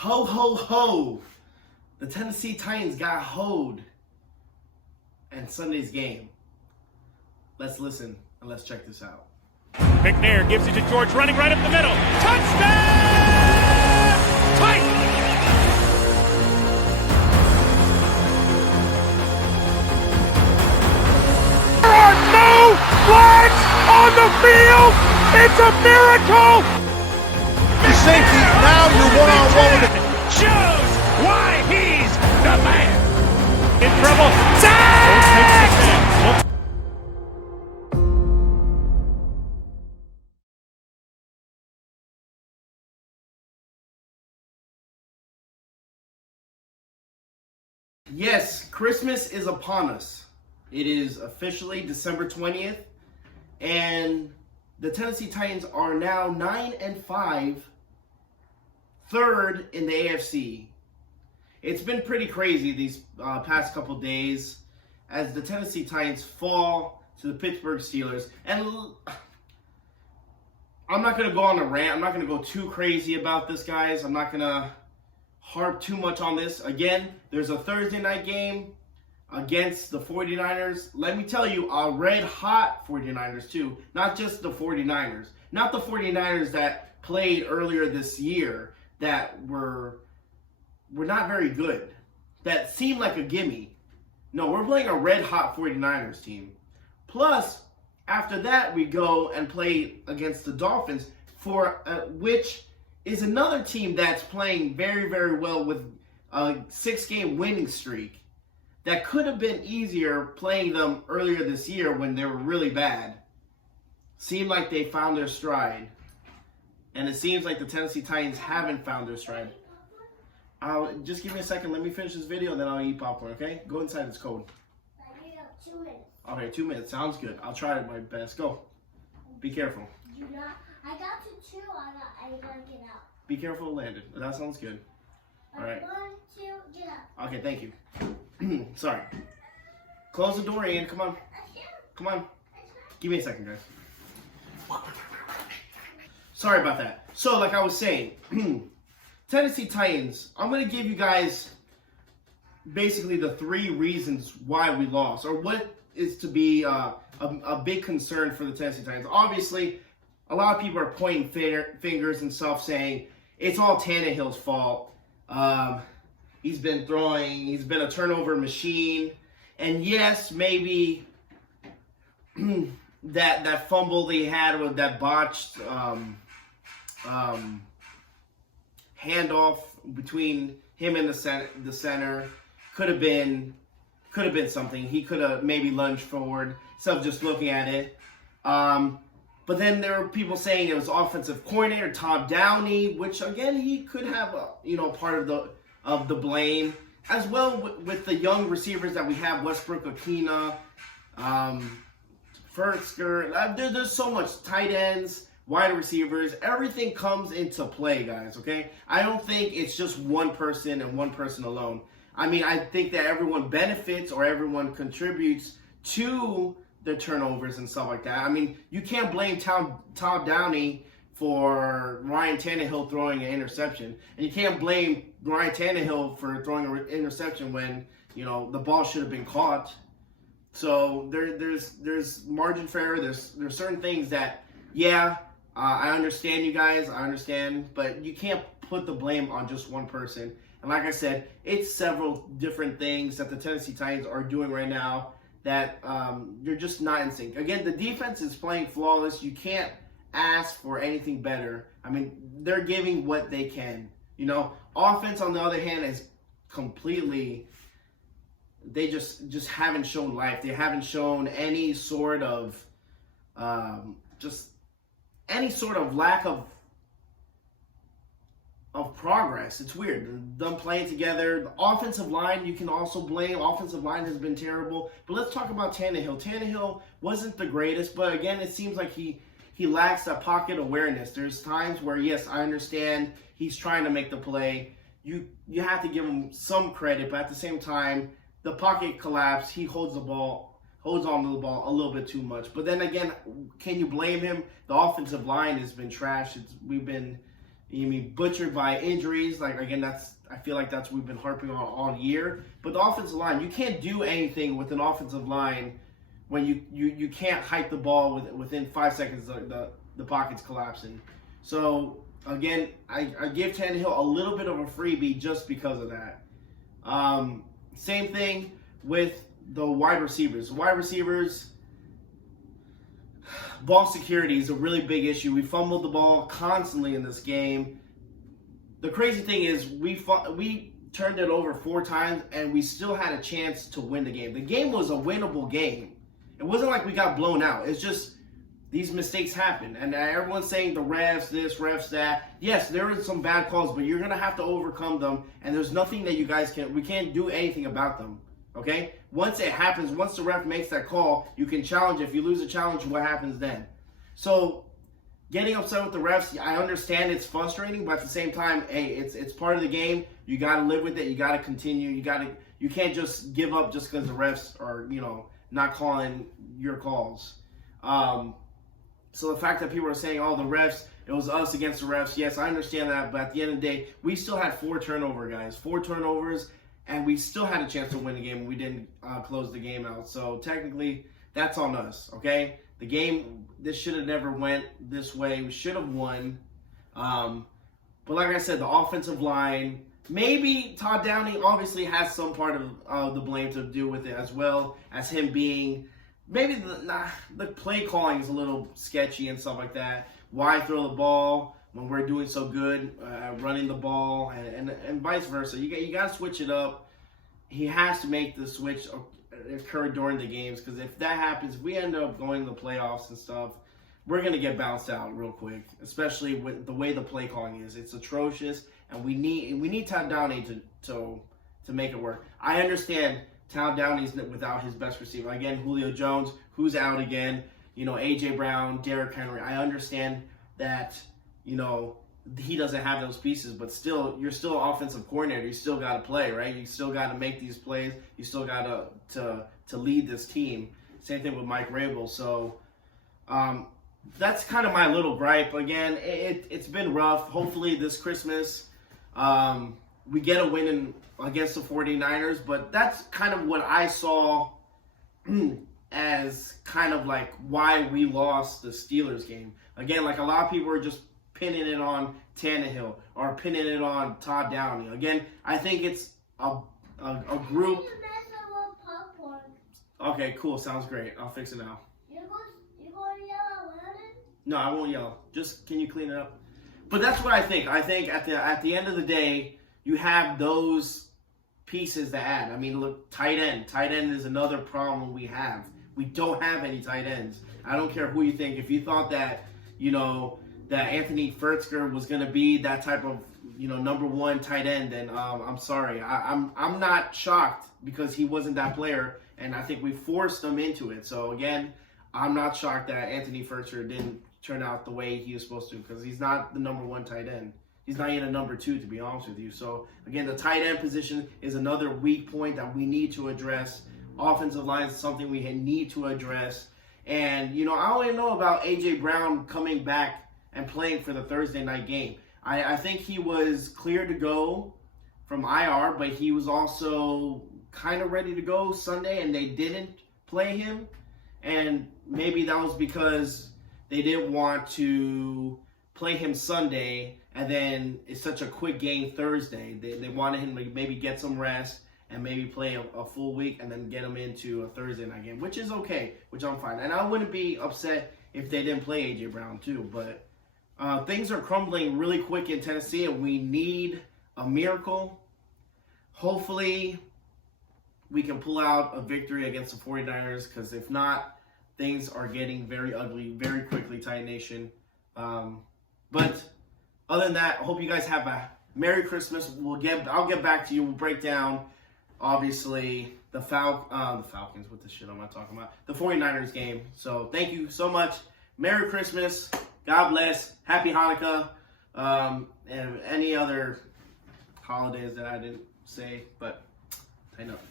Ho, ho, ho. The Tennessee Titans got hoed in Sunday's game. Let's listen and let's check this out. McNair gives it to George running right up the middle. Touchdown! Titans! There are no flags on the field! It's a miracle! Safety, now you're one-on-one with it. Shows why he's the man! In trouble. Sack! Yes, Christmas is upon us. It is officially December 20th, and the Tennessee Titans are now 9-5, third in the AFC. It's been pretty crazy these past couple days as the Tennessee Titans fall to the Pittsburgh Steelers. And I'm not going to go on a rant. I'm not going to go too crazy about this, guys. I'm not going to harp too much on this. Again, there's a Thursday night game against the 49ers. Let me tell you, a red-hot 49ers too. Not just the 49ers. Not the 49ers that played earlier this year that were not very good. That seemed like a gimme. No, we're playing a red-hot 49ers team. Plus, after that, we go and play against the Dolphins, for which is another team that's playing very, very well with a 6-game winning streak. That could have been easier playing them earlier this year when they were really bad. Seemed like they found their stride. And it seems like the Tennessee Titans haven't found their stride. Just give me a second. Let me finish this video, and then I'll eat popcorn, okay? Go inside. It's cold. I need 2 minutes. Okay, 2 minutes. Sounds good. I'll try my best. Go. Be careful. I got to chew on it. I gotta get out. Be careful, Landon. That sounds good. All right. 1, 2, get out. Okay, thank you. Sorry. Close the door, Ian. Come on. Come on. Give me a second, guys. Sorry about that. So, like I was saying, Tennessee Titans, I'm going to give you guys basically the 3 reasons why we lost, or what is to be a big concern for the Tennessee Titans. Obviously, a lot of people are pointing fingers and stuff, saying it's all Tannehill's fault. He's been a turnover machine. And yes, maybe that fumble they had with that botched handoff between him and the center could have been something. He could have maybe lunged forward instead of just looking at it. But then there were people saying it was offensive coordinator Todd Downing, which again he could have part of the blame, as well with the young receivers that we have, Westbrook Akina, Fersker. There's so much, tight ends, wide receivers. Everything comes into play, guys, okay? I don't think it's just one person and one person alone. I mean, I think that everyone benefits or everyone contributes to the turnovers and stuff like that. I mean, you can't blame Todd Downing for Ryan Tannehill throwing an interception. And you can't blame Ryan Tannehill for throwing an interception when, the ball should have been caught. So there's margin for error. There's certain things that, I understand you guys. I understand. But you can't put the blame on just one person. And like I said, it's several different things that the Tennessee Titans are doing right now that you're just not in sync. Again, the defense is playing flawless. You can't ask for anything better. I mean, they're giving what they can. Offense, on the other hand, is completely, they just haven't shown life. They haven't shown any sort of, lack of progress. It's weird. Them playing together. The offensive line, you can also blame. Offensive line has been terrible. But let's talk about Tannehill. Tannehill wasn't the greatest, but again, it seems like he lacks that pocket awareness. There's times where, yes, I understand he's trying to make the play. You have to give him some credit, but at the same time, the pocket collapse, he holds on to the ball a little bit too much. But then again, can you blame him? The offensive line has been trash. We've been butchered by injuries. Like, again, I feel like that's what we've been harping on all year. But the offensive line, you can't do anything with an offensive line when you can't hike the ball within 5 seconds. The pocket's collapsing. So again, I give Tannehill a little bit of a freebie just because of that. Same thing with the wide receivers. Wide receivers, ball security is a really big issue. We fumbled the ball constantly in this game. The crazy thing is we turned it over 4 times and we still had a chance to win the game. The game was a winnable game. It wasn't like we got blown out. It's just these mistakes happen. And everyone's saying the refs this, refs that. Yes, there are some bad calls, but you're going to have to overcome them. And there's nothing that we can't do anything about them. Okay? Once it happens, once the ref makes that call, you can challenge. If you lose a challenge, what happens then? So getting upset with the refs, I understand it's frustrating, but at the same time, hey, it's part of the game. You got to live with it. You got to continue. You can't just give up just because the refs are, not calling your calls. So the fact that people are saying, oh, the refs, it was us against the refs. Yes, I understand that. But at the end of the day, we still had 4 turnovers, guys. 4 turnovers, and we still had a chance to win the game, and we didn't close the game out. So technically, that's on us, okay? The game, this should have never went this way. We should have won. But like I said, the offensive line, maybe Todd Downing obviously has some part of the blame to do with it, as well as him being, maybe the play calling is a little sketchy and stuff like that. Why throw the ball when we're doing so good running the ball, and vice versa? You got to switch it up. He has to make the switch occur during the games, because if that happens, if we end up going to the playoffs and stuff, we're going to get bounced out real quick, especially with the way the play calling is. It's atrocious, and we need Todd Downing to make it work. I understand Todd Downey's without his best receiver. Again, Julio Jones, who's out again. A.J. Brown, Derrick Henry. I understand that, he doesn't have those pieces, but still, you're still an offensive coordinator. You still got to play, right? You still got to make these plays. You still got to lead this team. Same thing with Mike Vrabel. So that's kind of my little gripe. Again, it's been rough. Hopefully this Christmas we get a win against the 49ers, but that's kind of what I saw as kind of like why we lost the Steelers game. Again, like a lot of people are just pinning it on Tannehill or pinning it on Todd Downing. Again, I think it's a group. You mess up with popcorn. Okay, cool. Sounds great. I'll fix it now. You going to yell at Landon? No, I won't yell. Just, can you clean it up? But that's what I think. I think at the end of the day, you have those pieces to add. I mean, look, tight end. Tight end is another problem we have. We don't have any tight ends. I don't care who you think. If you thought that, that Anthony Firtzger was going to be that type of, number 1 tight end, then I'm sorry. I'm not shocked, because he wasn't that player, and I think we forced him into it. So again, I'm not shocked that Anthony Firtzger didn't turn out the way he was supposed to, because he's not the number 1 tight end. He's not even a number 2, to be honest with you. So again, the tight end position is another weak point that we need to address. Offensive line is something we need to address. And, I only know about A.J. Brown coming back and playing for the Thursday night game. I think he was cleared to go from IR, but he was also kind of ready to go Sunday, and they didn't play him. And maybe that was because they didn't want to play him Sunday, and then it's such a quick game Thursday. They wanted him to maybe get some rest and maybe play a full week and then get him into a Thursday night game, which is okay, which I'm fine. And I wouldn't be upset if they didn't play A.J. Brown too, but things are crumbling really quick in Tennessee, and we need a miracle. Hopefully, we can pull out a victory against the 49ers, because if not, things are getting very ugly very quickly, Titan Nation. But other than that, I hope you guys have a Merry Christmas. I'll get back to you. We'll break down, obviously, the Falcons. What the shit am I talking about? The 49ers game. So thank you so much. Merry Christmas. God bless. Happy Hanukkah. And any other holidays that I didn't say, but I know.